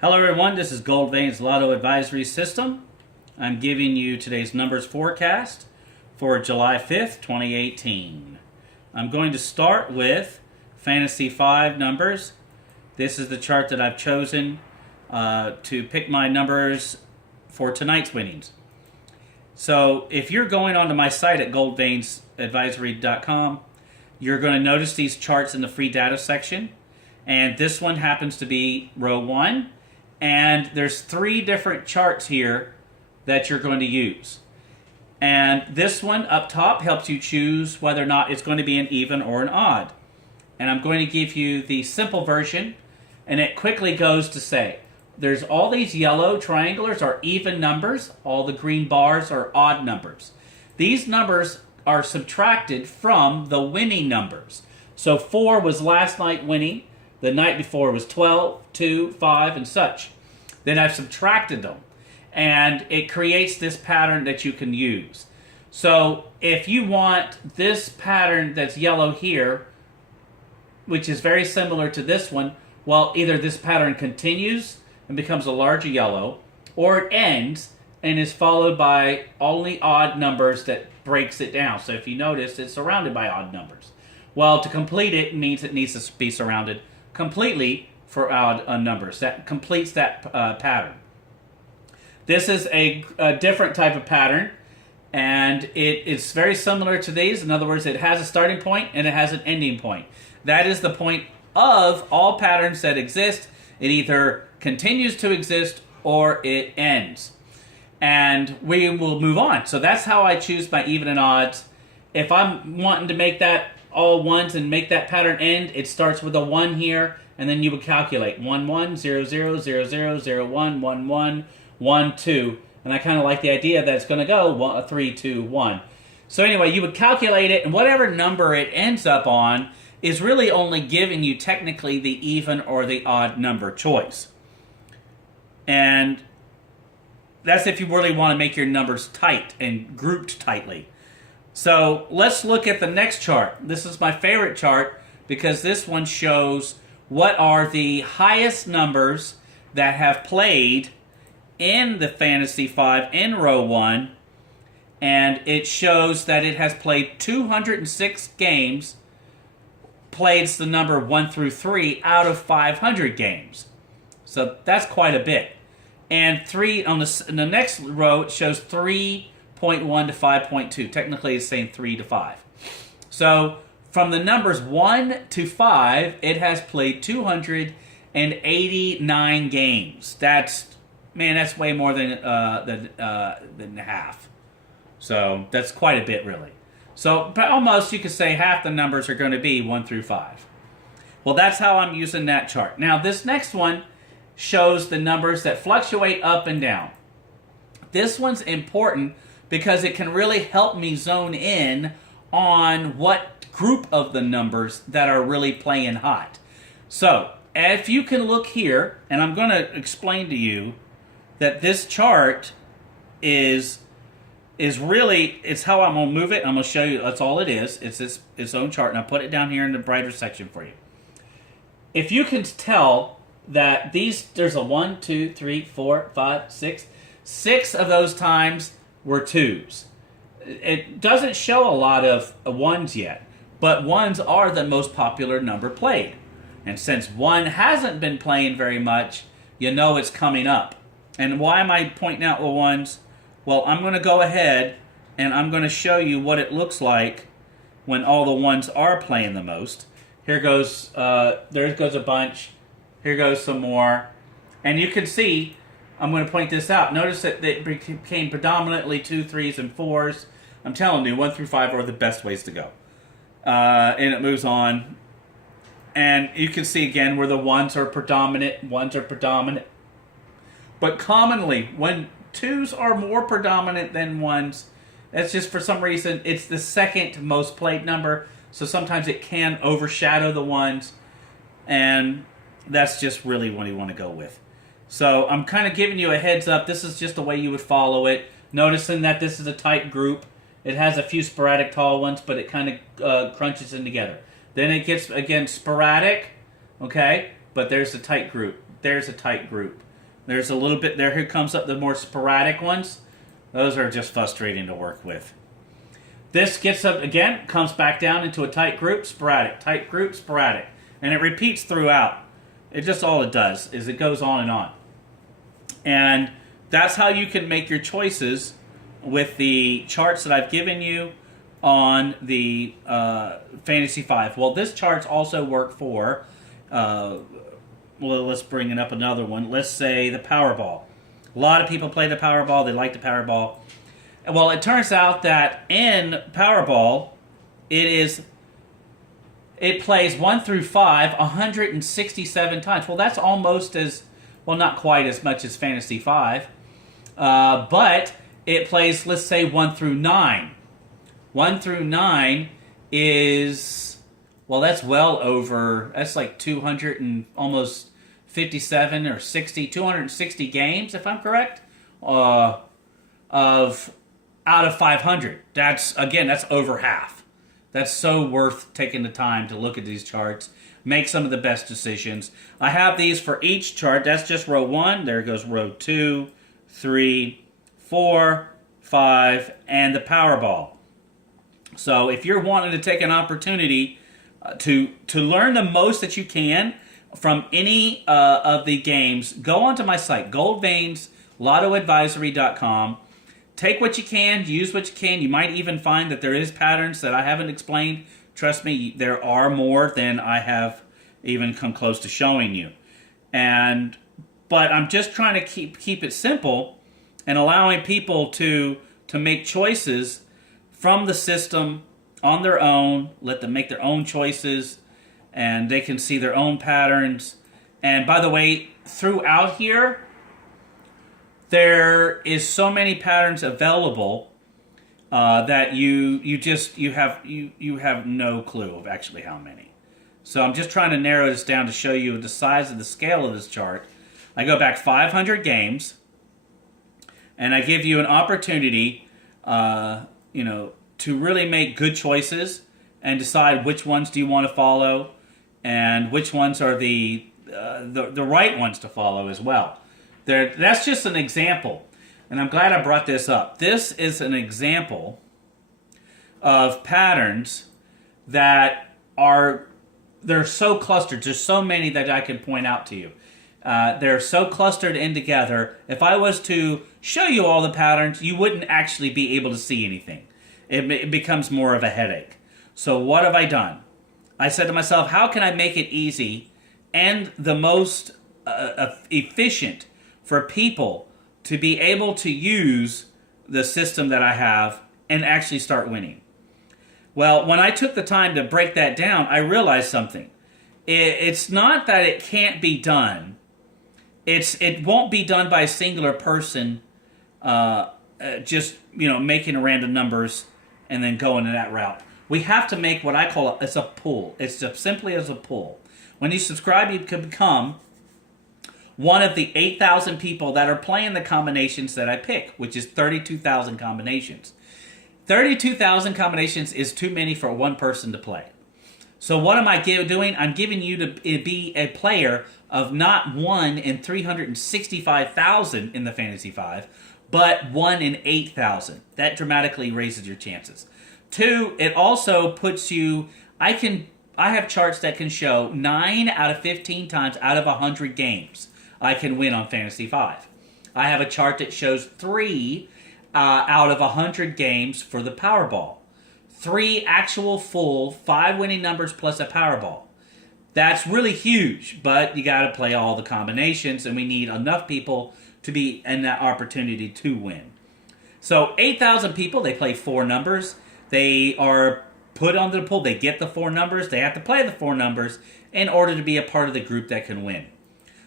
Hello everyone, this is Gold Veins Lotto Advisory System. I'm giving you today's numbers forecast for July 5th, 2018. I'm going to start with Fantasy 5 numbers. This is the chart that I've chosen to pick my numbers for tonight's winnings. So if you're going onto my site at goldvainsadvisory.com, you're going to notice these charts in the free data section. And this one happens to be row 1. And there's 3 different charts here that you're going to use. And this one up top helps you choose whether or not it's going to be an even or an odd. And I'm going to give you the simple version, and it quickly goes to say, there's all these yellow triangulars are even numbers, all the green bars are odd numbers. These numbers are subtracted from the winning numbers. So 4 was last night winning. The night before was 12, 2, 5, and such. Then I've subtracted them. And it creates this pattern that you can use. So if you want this pattern that's yellow here, which is very similar to this one, well, either this pattern continues and becomes a larger yellow, or it ends and is followed by only odd numbers that breaks it down. So if you notice, it's surrounded by odd numbers. Well, to complete it needs to be surrounded completely for odd numbers. That completes that pattern. This is a different type of pattern, and it is very similar to these. In other words, it has a starting point and it has an ending point. That is the point of all patterns that exist. It either continues to exist or it ends. And we will move on. So that's how I choose my even and odds. If I'm wanting to make that all ones and make that pattern end, it starts with a 1 here, and then you would calculate 1 1 0 0 0 0 0 1 1 1 1 2, and I kind of like the idea that it's going to go 3 2 1. So anyway, you would calculate it, and whatever number it ends up on is really only giving you technically the even or the odd number choice. And that's if you really want to make your numbers tight and grouped tightly. So let's look at the next chart. This is my favorite chart because this one shows what are the highest numbers that have played in the Fantasy 5 in row 1. And it shows that it has played 206 games, played the number 1 through 3 out of 500 games. So that's quite a bit. And in the next row, it shows 3.1 to 5.2. Technically, it's saying 3 to 5. So from the numbers 1 to 5, it has played 289 games. That's way more than half. So that's quite a bit, really. So almost you could say half the numbers are going to be 1 through 5. Well, that's how I'm using that chart. Now, this next one shows the numbers that fluctuate up and down. This one's important because it can really help me zone in on what group of the numbers that are really playing hot. So, if you can look here, and I'm going to explain to you that this chart is really, it's how I'm going to move it. I'm going to show you that's all it is. It's its own chart, and I'll put it down here in the brighter section for you. If you can tell that there's a 1, 2, 3, 4, 5, 6. 6 of those times were 2s. It doesn't show a lot of 1s yet, but 1s are the most popular number played. And since 1 hasn't been playing very much, you know it's coming up. And why am I pointing out the 1s? Well, I'm going to go ahead and I'm going to show you what it looks like when all the 1s are playing the most. Here goes, there goes a bunch. Here goes some more. And you can see, I'm going to point this out. Notice that it became predominantly 2, 3s, and 4s. I'm telling you, 1 through 5 are the best ways to go. And it moves on. And you can see again where the 1s are predominant. 1s are predominant. But commonly, when 2s are more predominant than 1s, that's just for some reason, it's the second most played number. So sometimes it can overshadow the 1s. And that's just really what you want to go with. So I'm kind of giving you a heads up. This is just the way you would follow it. Noticing that this is a tight group. It has a few sporadic tall ones, but it kind of crunches in together. Then it gets, again, sporadic, okay? But there's a tight group. There's a tight group. There's a little bit there. Here comes up the more sporadic ones. Those are just frustrating to work with. This gets up again, comes back down into a tight group, sporadic, tight group, sporadic. And it repeats throughout. It just all it does is it goes on and on. And that's how you can make your choices with the charts that I've given you on the Fantasy 5. Well, this charts also work for, well, let's bring it up another one. Let's say the Powerball. A lot of people play the Powerball. They like the Powerball. Well, it turns out that in Powerball, it plays 1 through 5 167 times. Well, that's almost as, well, not quite as much as Fantasy 5. But it plays, let's say, 1 through 9. 1 through 9 is, well, that's well over, that's like 200 and almost 57 or 60, 260 games, if I'm correct, of out of 500. That's, again, that's over half. That's so worth taking the time to look at these charts, make some of the best decisions. I have these for each chart. That's just row 1. There goes row 2, 3, 4, 5, and the Powerball. So if you're wanting to take an opportunity to learn the most that you can from any of the games, go onto my site, goldveinslottoadvisory.com. Take what you can, use what you can. You might even find that there is patterns that I haven't explained. Trust me, there are more than I have even come close to showing you. But I'm just trying to keep it simple and allowing people to make choices from the system on their own. Let them make their own choices, and they can see their own patterns. And by the way, throughout here, there is so many patterns available that you have no clue of actually how many. So I'm just trying to narrow this down to show you the size of the scale of this chart. I go back 500 games, and I give you an opportunity, to really make good choices and decide which ones do you want to follow, and which ones are the right ones to follow as well. That's just an example, and I'm glad I brought this up. This is an example of patterns that they're so clustered. There's so many that I can point out to you. They're so clustered in together. If I was to show you all the patterns, you wouldn't actually be able to see anything. It becomes more of a headache. So what have I done? I said to myself, how can I make it easy and the most efficient for people to be able to use the system that I have and actually start winning? Well, when I took the time to break that down, I realized something. It's not that it can't be done. It won't be done by a singular person, just making random numbers and then going in that route. We have to make what I call it's a pool. It's just simply as a pool. When you subscribe, you can become one of the 8,000 people that are playing the combinations that I pick, which is 32,000 combinations. 32,000 combinations is too many for one person to play. So what am I doing? I'm giving you to be a player of not 1 in 365,000 in the Fantasy 5, but 1 in 8,000. That dramatically raises your chances. 2, it also puts you, I have charts that can show 9 out of 15 times out of 100 games I can win on Fantasy 5. I have a chart that shows 3 out of 100 games for the Powerball. 3 actual full 5 winning numbers plus a Powerball. That's really huge, but you got to play all the combinations, and we need enough people to be in that opportunity to win. So 8,000 people, they play 4 numbers. They are put onto the pool. They get the 4 numbers. They have to play the 4 numbers in order to be a part of the group that can win.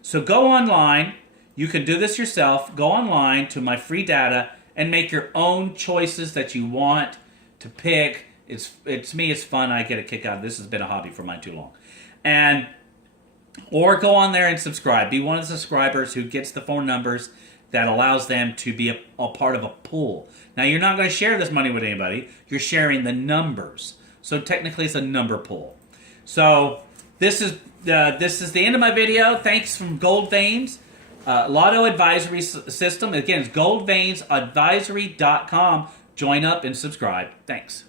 So go online. You can do this yourself. Go online to my free data and make your own choices that you want to pick. It's fun. I get a kick out of this. Has been a hobby for mine too long. Or go on there and subscribe. Be one of the subscribers who gets the 4 numbers that allows them to be a part of a pool. Now, you're not going to share this money with anybody. You're sharing the numbers. So technically, it's a number pool. So this is the end of my video. Thanks from Gold Veins. Lotto Advisory System. Again, it's goldveinsadvisory.com. Join up and subscribe. Thanks.